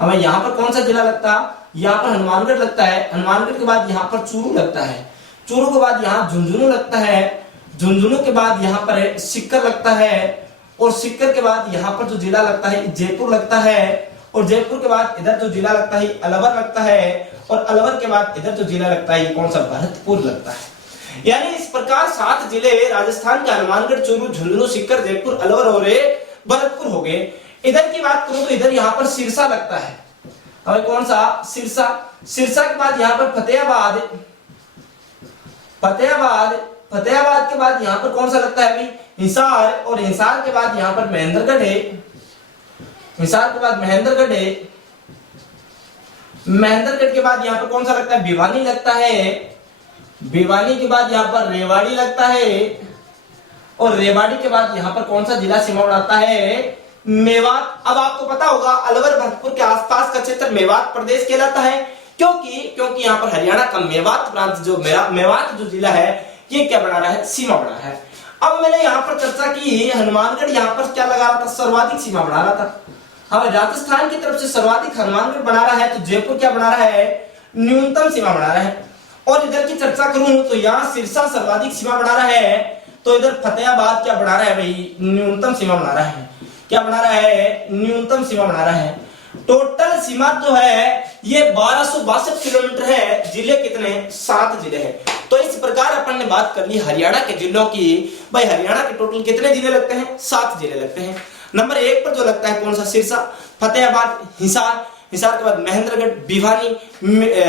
हमें यहाँ पर कौन सा जिला लगता है, यहाँ पर हनुमानगढ़ लगता है। हनुमानगढ़ के बाद यहाँ पर चूरू लगता है, चूरू के बाद यहाँ झुंझुनू लगता है, झुंझुनू के बाद यहाँ पर सीकर लगता है, और सीकर के बाद यहाँ पर जो जिला लगता है जयपुर लगता है, और जयपुर के बाद इधर जो जिला लगता है अलवर लगता है, और अलवर के बाद इधर जो जिला लगता है कौन सा, भरतपुर लगता है। यानी इस प्रकार 7 जिले राजस्थान के हनुमानगढ़, चूरू, झुंझुनू, सीकर, जयपुर, अलवर और भरतपुर हो गए। इधर की बात करूं तो इधर यहाँ पर सिरसा लगता है। हमें कौन सा, सिरसा। सिरसा के बाद यहाँ पर फतेहाबाद, फतेहाबाद, फतेहाबाद के बाद यहाँ पर कौन सा लगता है भाई, हिसार, और हिसार के बाद यहाँ पर महेंद्रगढ़ है, हिसार के बाद महेंद्रगढ़ है, महेंद्रगढ़ के बाद यहाँ पर कौन सा लगता है, भिवानी लगता है, भिवानी के बाद यहाँ पर रेवाड़ी लगता है, और रेवाड़ी के बाद यहाँ पर कौन सा जिला सीमा बढ़ाता है, मेवात। अब आपको पता होगा अलवर भरतपुर के आसपास का क्षेत्र मेवात प्रदेश कहलाता है, क्योंकि यहाँ पर हरियाणा का मेवात प्रांत जो मेवात जो जिला है ये क्या बना रहा है, सीमा बना रहा है। अब मैंने यहाँ पर चर्चा की हनुमानगढ़ यहाँ पर क्या लगा रहा था, सर्वाधिक सीमा बना रहा था। हमें राजस्थान की तरफ से सर्वाधिक हनुमानगढ़ बना रहा है, तो जयपुर क्या बना रहा है, न्यूनतम सीमा बना रहा है। और इधर की चर्चा करूं तो यहाँ सिरसा सर्वाधिक सीमा बना रहा है, तो इधर फतेहाबाद क्या बना रहा है भाई, न्यूनतम सीमा बना रहा है। क्या बना रहा है, न्यूनतम सीमा बना रहा है। टोटल सीमा जो है ये 1262 किलोमीटर है। जिले कितने, 7 जिले हैं। तो इस प्रकार अपन ने बात कर ली हरियाणा के जिलों की। भाई हरियाणा के टोटल कितने जिले लगते हैं, 7 जिले लगते हैं। नंबर 1 पर जो लगता है कौन सा, सिरसा, फतेहाबाद, हिसार, हिसार के बाद महेंद्रगढ़, भिवानी,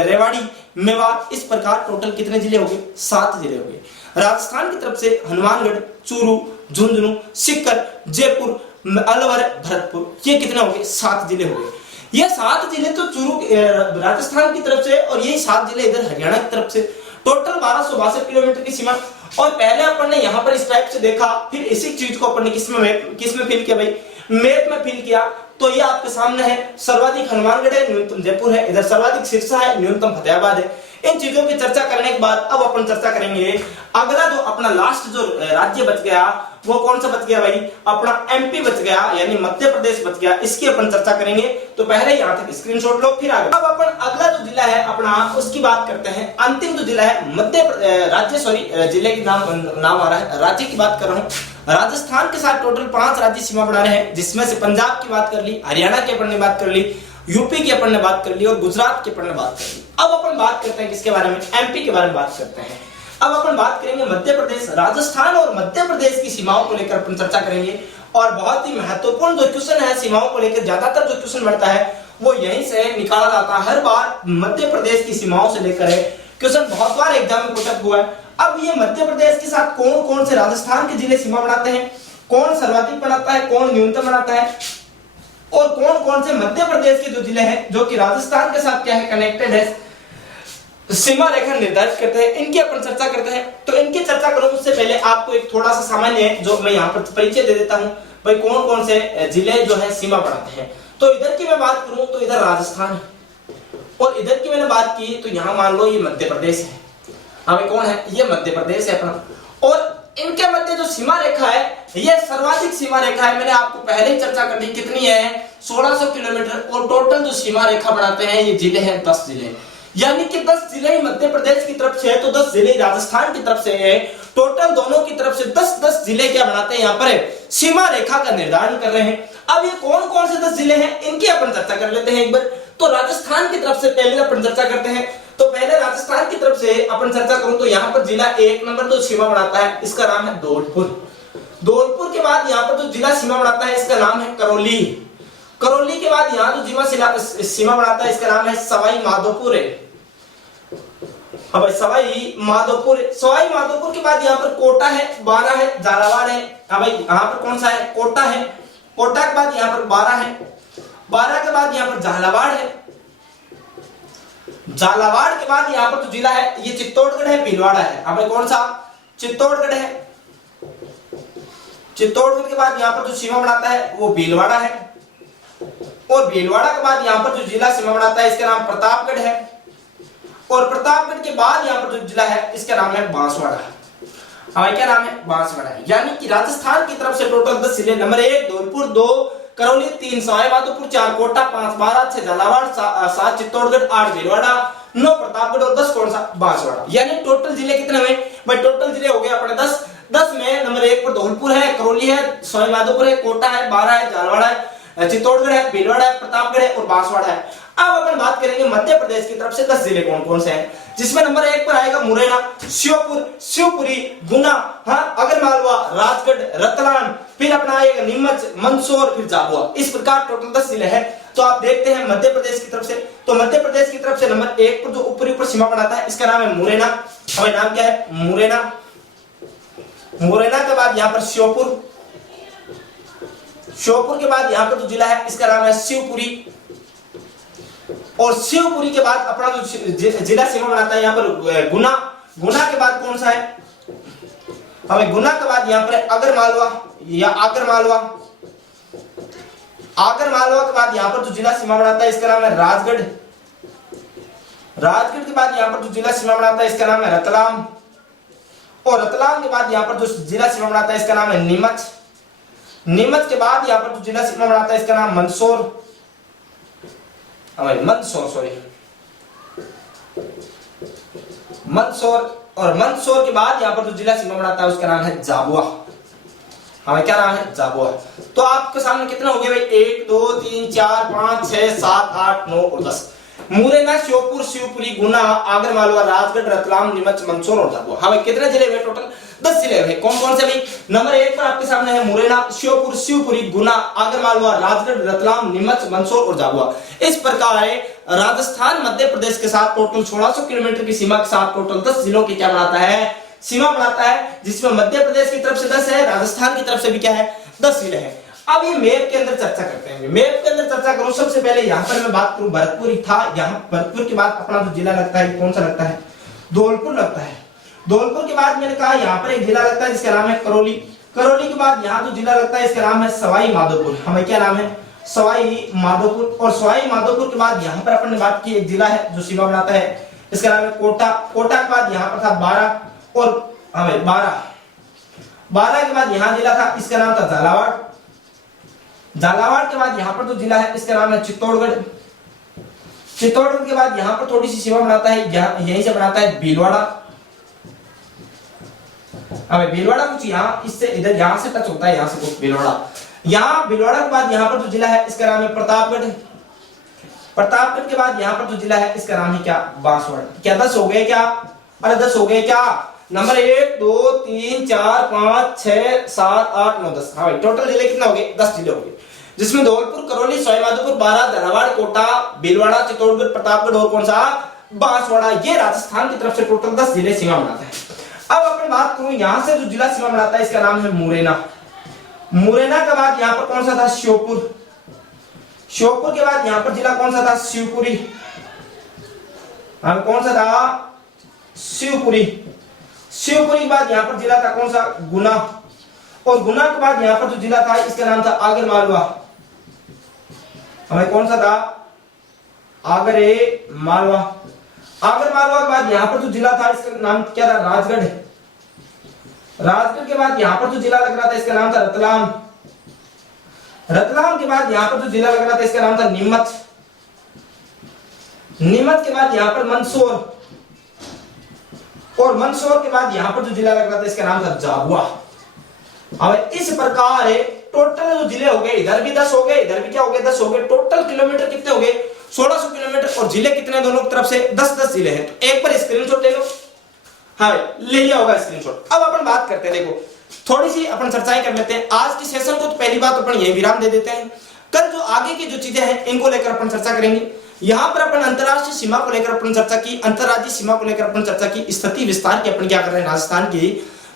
रेवाड़ी, मेवात। इस प्रकार टोटल कितने जिले हो गए, 7 जिले हो गए। राजस्थान की तरफ से हनुमानगढ़, चूरू, झुंझुनू, सीकर, जयपुर, अलवर, भरतपुर, ये कितने हो गए, 7 जिले हो गए। ये 7 जिले तो चूरू राजस्थान की तरफ से, और यही 7 जिले इधर हरियाणा की तरफ से। टोटल 1262 किलोमीटर की सीमा। और पहले अपन ने यहाँ पर इस टाइप से देखा, फिर इसी चीज को अपन ने किसमें फिल किया भाई, मैप में फिल किया तो ये आपके सामने है, सर्वाधिक हनुमानगढ़ है, न्यूनतम जयपुर है, इधर सर्वाधिक सिरसा है, न्यूनतम फतेहाबाद है। इन चीजों की चर्चा करने के बाद अब अपन चर्चा करेंगे अगला जो अपना लास्ट जो राज्य बच गया वो कौन सा बच गया भाई, अपना एमपी बच गया, यानी मध्य प्रदेश बच गया। इसकी अपन चर्चा करेंगे, तो पहले यहाँ तक स्क्रीनशॉट लो, फिर आगे। अब अपन अगला जो जिला है अपना उसकी बात करते हैं। अंतिम जो जिला है जिले की नाम आ रहा है, राज्य की बात कर रहा हूँ। राजस्थान के साथ टोटल 5 राज्य सीमा बना रहे हैं, जिसमें से पंजाब की बात कर ली, हरियाणा की अपन ने बात कर ली, यूपी की अपन ने बात कर ली और गुजरात की अपन ने बात कर ली। अब अपन बात करते हैं किसके बारे में, एमपी के बारे में बात करते हैं। अब अपन बात करेंगे मध्य प्रदेश, राजस्थान और मध्य प्रदेश की सीमाओं को लेकर अपन चर्चा करेंगे। और बहुत ही महत्वपूर्ण जो क्वेश्चन है सीमाओं को लेकर, ज्यादातर जो क्वेश्चन बनता है वो यहीं से निकाला जाता है। हर बार मध्य प्रदेश की सीमाओं से लेकर है क्वेश्चन, बहुत बार एग्जाम में पुटअप हुआ है। अब ये मध्य प्रदेश के साथ कौन कौन से राजस्थान के जिले सीमा बनाते हैं, कौन सर्वाधिक बनाता है, कौन न्यूनतम बनाता है, और कौन कौन से मध्य प्रदेश के जो जिले हैं जो कि राजस्थान के साथ क्या है कनेक्टेड है, सीमा रेखा निर्धारित करते हैं, इनकी अपन चर्चा करते हैं। तो इनकी चर्चा करूं उससे पहले आपको एक थोड़ा सा सामान्य जो मैं यहाँ पर परिचय दे देता हूं भाई, कौन कौन से जिले जो है सीमा बनाते हैं। तो इधर की मैं बात करूं तो इधर राजस्थान है, और इधर की मैंने बात की तो यहाँ मान लो ये मध्य प्रदेश है। हमें कौन है, ये मध्य प्रदेश है अपना। और इनके मध्य जो सीमा रेखा है ये सर्वाधिक सीमा रेखा है, मैंने आपको पहले ही चर्चा कर दी, कितनी है 1600 किलोमीटर। और टोटल जो सीमा रेखा बनाते हैं ये जिले हैं 10 जिले, यानी कि 10 जिले मध्य प्रदेश की तरफ से है तो 10 जिले राजस्थान की तरफ से है। टोटल दोनों की तरफ से 10-10 जिले क्या बनाते हैं, यहाँ पर सीमा रेखा का निर्धारण कर रहे हैं। अब ये कौन कौन से 10 जिले हैं इनकी अपन चर्चा कर लेते हैं एक बार। तो राजस्थान की तरफ से पहले अपन चर्चा करते हैं। तो पहले राजस्थान की तरफ से अपन चर्चा करूं तो यहाँ पर जिला 1 नंबर जो सीमा बनाता है इसका नाम है धौलपुर। धौलपुर के बाद यहाँ पर जो जिला सीमा बनाता है इसका नाम है करौली। करौली के बाद यहाँ जो जिला सीमा बनाता है इसका नाम है सवाई माधोपुर है। अब सवाई माधोपुर के बाद यहाँ पर कोटा है, 12 है, झालावाड़ है। भाई यहाँ पर कौन सा है, कोटा है। कोटा के बाद यहाँ पर 12 है, 12 के बाद यहाँ पर झालावाड़ है। झालावाड़ के बाद यहाँ पर जो जिला है ये चित्तौड़गढ़ है, भीलवाड़ा है। हमें कौन सा, चित्तौड़गढ़ है। चित्तौड़गढ़ के बाद यहाँ पर जो सीमा बनाता है वो भीलवाड़ा है। और भीलवाड़ा के बाद यहाँ पर जो जिला सीमा बनाता है इसका नाम प्रतापगढ़ है। और प्रतापगढ़ के बाद यहाँ पर जो जिला है इसका नाम है बांसवाड़ा। हमारा क्या नाम है, बांसवाड़ा। यानी कि राजस्थान की तरफ से टोटल 10 जिले, नंबर 1 धौलपुर, 2 करौली, 3 सवाई माधोपुर, 4 कोटा, 5 12, 6 झालावाड़, 7 चित्तौड़गढ़, 8 भीलवाड़ा, 9 प्रतापगढ़ और 10 कौन सा, बांसवाड़ा। यानी टोटल जिले कितने हुए भाई, टोटल जिले हो गए अपने 10। 10 में नंबर 1 पर धौलपुर है, करौली है, सवाई माधोपुर है, कोटा है, 12 है, झालावाड़ है, चित्तौड़गढ़ है, भीलवाड़ा है, प्रतापगढ़ है और बांसवाड़ा है। अब अपन बात करेंगे मध्य प्रदेश की तरफ से 10 जिले कौन कौन से हैं, जिसमें नंबर 1 पर आएगा मुरैना, श्योपुर, शिवपुरी, गुना, आगरमालवा, राजगढ़, रतलाम, फिर अपना आएगा नीमच, मंदसौर, फिर झाबुआ। इस प्रकार टोटल 10 जिले हैं। तो आप देखते हैं मध्य प्रदेश की तरफ से, तो मध्य प्रदेश की तरफ से नंबर 1 पर जो ऊपर सीमा बनाता है इसका नाम है मुरैना। हमारा नाम क्या है, मुरैना। मुरैना के बाद यहाँ पर श्योपुर, श्योपुर के बाद यहाँ पर जो जिला है इसका नाम है शिवपुरी। और शिवपुरी के बाद अपना जो जिला सीमा बनाता है यहाँ पर गुना। गुना के बाद कौन सा है, हमें गुना के बाद यहाँ पर आगरमालवा या आगरमालवा। आगरमालवा के बाद यहाँ पर जो जिला सीमा बनाता है इसका नाम है राजगढ़। राजगढ़ के बाद यहाँ पर जो जिला सीमा बनाता है इसका नाम है रतलाम। और रतलाम के बाद यहाँ पर जो जिला सीमा बनाता है इसका नाम है नीमच। नीमच के बाद यहाँ पर जो जिला सीमा बनाता है इसका नाम मंदसौर, मंदसौर। और मंदसौर के बाद यहाँ पर जो जिला सीमा बनाता है उसका नाम है झाबुआ। हमें क्या नाम है, झाबुआ। तो आपके सामने कितना हो गया भाई, 1 2 3 4 5 6 7 8 9 और 10। मुरैना, श्योपुर, शिवपुरी, गुना, आगरमालवा, राजगढ़, रतलाम, नीमच, मंदसौर और झाबुआ। हमें कितने जिले हुए, टोटल 10 जिले हुए। कौन कौन से भाई, नंबर 1 पर आपके सामने है मुरैना, श्योपुर, शिवपुरी, गुना, आगरमालवा, राजगढ़, रतलाम, नीमच, मंदसौर और झाबुआ। इस प्रकार राजस्थान मध्य प्रदेश के साथ टोटल 1600 किलोमीटर की सीमा के साथ टोटल 10 जिलों की क्या बनाता है, सीमा बनाता है, जिसमें मध्य प्रदेश की तरफ से 10 है, राजस्थान की तरफ से भी क्या है, 10 जिले हैं। अब ये मैप के अंदर चर्चा करते हैं। मैप के अंदर चर्चा करूं, सबसे पहले यहाँ पर मैं बात करूं, भरतपुर ही था। यहाँ भरतपुर के बाद अपना जो जिला लगता है कौन सा लगता है, धौलपुर लगता है। धौलपुर के बाद मैंने कहा यहाँ पर एक जिला लगता है जिसका नाम है करौली। करौली के बाद यहाँ जो जिला लगता है इसका नाम है सवाई माधोपुर। हमें क्या नाम है? सवाई माधोपुर। और सवाई माधोपुर के बाद यहाँ पर अपन ने बात की एक जिला है जो सीमा बनाता है, इसका नाम है कोटा। कोटा के बाद यहाँ पर था बारा, और हमें बारा के बाद यहाँ जिला था, इसका नाम था झालावाड़। झालावाड़ के बाद यहाँ पर जो जिला है इसका नाम है चित्तौड़गढ़। चित्तौड़गढ़ के बाद यहाँ पर थोड़ी सी सीमा बनाता है, यहीं से बनाता है भीलवाड़ा। हमें भीलवाड़ा कुछ यहाँ इससे इधर यहाँ से टच होता है, यहाँ से कुछ भीलवाड़ा। यहाँ भीलवाड़ा के बाद यहाँ पर जो जिला है इसका नाम है प्रतापगढ़। प्रतापगढ़ के बाद यहाँ पर जो जिला है इसका नाम है क्या? बांसवाड़ा। क्या 10 हो गए क्या? अरे 10 हो गए क्या? नंबर 1 2 3 4 5 6 7 8 9 10। हाँ भाई, टोटल जिले कितने हो गए? 10 जिले हो गए, जिसमें धौलपुर, करौली, सवाई माधोपुर, बारा, झालावाड़, कोटा, भीलवाड़ा, चित्तौड़गढ़, प्रतापगढ़ और कौन सा? बांसवाड़ा। ये राजस्थान की तरफ से टोटल 10 जिले सीमा बनाते हैं। अब अपन बात करूं यहां से जो जिला सीमा बनाता है इसका नाम है मुरैना। मुरैना के बाद यहां पर कौन सा था? श्योपुर। श्योपुर के बाद यहां पर जिला कौन सा था? शिवपुरी। कौन सा था? शिवपुरी। शिवपुरी के बाद यहां पर जिला था कौन सा? गुना। और गुना के बाद यहां पर जो जिला था इसका नाम था आगर मालवा। हमें कौन सा था? आगरे मालवा। आगर मालवा के बाद यहां पर जो जिला था इसका नाम क्या था? राजगढ़। राजगढ़ के बाद यहां पर जो जिला लग रहा था इसका नाम था रतलाम। रतलाम के बाद यहां पर जो जिला लग रहा था इसका नाम था नीमच। नीमच के बाद यहां पर मंदसौर। और मंदसौर के बाद यहां पर जो जिला लग रहा था इसका नाम था झाबुआ। अब इस प्रकार टोटल जो जिले हो गए, इधर भी 10 हो गए, इधर भी क्या हो गए? 10 हो गए। टोटल किलोमीटर कितने हो गए? 1600 किलोमीटर। और जिले कितने दोनों तरफ से? 10-10 जिले हैं। तो एक बार स्क्रीनशॉट ले लो। हाँ, ले लिया होगा स्क्रीनशॉट। अब अपन बात करते हैं, देखो थोड़ी सी अपन चर्चाएं कर लेते हैं। आज की सेशन को तो पहली बात अपन यही विराम दे देते हैं। कल जो आगे की जो चीजें हैं इनको लेकर अपन चर्चा करेंगे। यहाँ पर अपन अंतरराष्ट्रीय सीमा को लेकर अपन चर्चा की, अंतरराज्यीय सीमा को लेकर अपन चर्चा की, स्थिति विस्तार की अपन क्या कर रहे हैं? राजस्थान की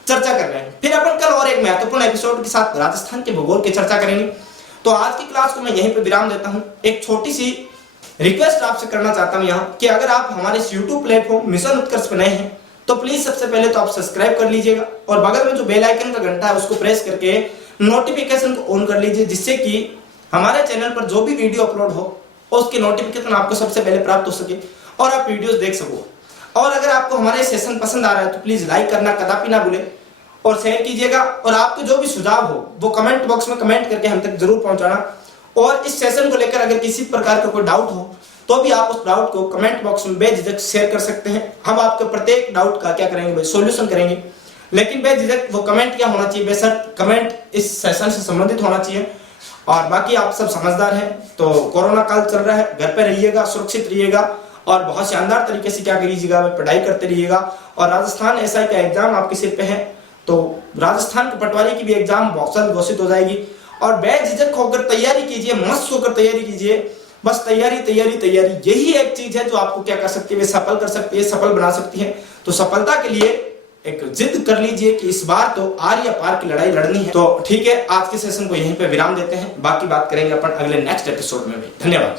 चर्चा कर रहे हैं। फिर अपन कल और एक महत्वपूर्ण एपिसोड के साथ राजस्थान के भूगोल की चर्चा करेंगे। तो आज की क्लास को मैं यहीं पर विराम देता हूँ। एक छोटी सी रिक्वेस्ट आपसे करना चाहता हूँ यहाँ कि अगर आप हमारे यूट्यूब प्लेटफॉर्म मिशन उत्कर्ष पर नए हैं तो प्लीज सबसे पहले तो आप सब्सक्राइब कर लीजिएगा, और बगल में जो बेल आइकन का घंटा है उसको प्रेस करके नोटिफिकेशन को ऑन कर लीजिए, जिससे कि हमारे चैनल पर जो भी वीडियो अपलोड हो उसकी नोटिफिकेशन आपको सबसे पहले प्राप्त हो सके और आप वीडियोस देख सको। और अगर आपको हमारे सेशन पसंद आ रहा है तो प्लीज लाइक करना कदापि ना भूलें और शेयर कीजिएगा। और आपके जो भी सुझाव हो वो कमेंट बॉक्स में कमेंट करके हम तक जरूर पहुंचाना। और इस सेशन को लेकर अगर किसी प्रकार का कोई डाउट हो तो भी आप उस डाउट को कमेंट बॉक्स में बेझिझक शेयर कर सकते हैं। हम आपके प्रत्येक डाउट का क्या करेंगे? सॉल्यूशन करेंगे। लेकिन बेझिझक वो कमेंट क्या होना चाहिए? बेशक कमेंट इस सेशन से संबंधित होना चाहिए। और बाकी आप सब समझदार हैं, तो कोरोना काल चल रहा है, घर पे रहिएगा, सुरक्षित रहिएगा और बहुत शानदार तरीके से क्या करिएगा? पढ़ाई करते रहिएगा। और राजस्थान एसआई का एग्जाम आपके सिर पे है, तो राजस्थान के पटवारी की भी एग्जाम बहुत जल्द घोषित हो जाएगी। और बेझिझक होकर तैयारी कीजिए, मस्त होकर तैयारी कीजिए। बस तैयारी तैयारी तैयारी, यही एक चीज है जो आपको क्या कर सकती है? सफल कर सकती है, सफल बना सकती है। तो सफलता के लिए एक जिद कर लीजिए कि इस बार तो आर या पार की लड़ाई लड़नी है। तो ठीक है, आज के सेशन को यहीं पे विराम देते हैं, बाकी बात करेंगे अपन अगले नेक्स्ट एपिसोड में भी। धन्यवाद।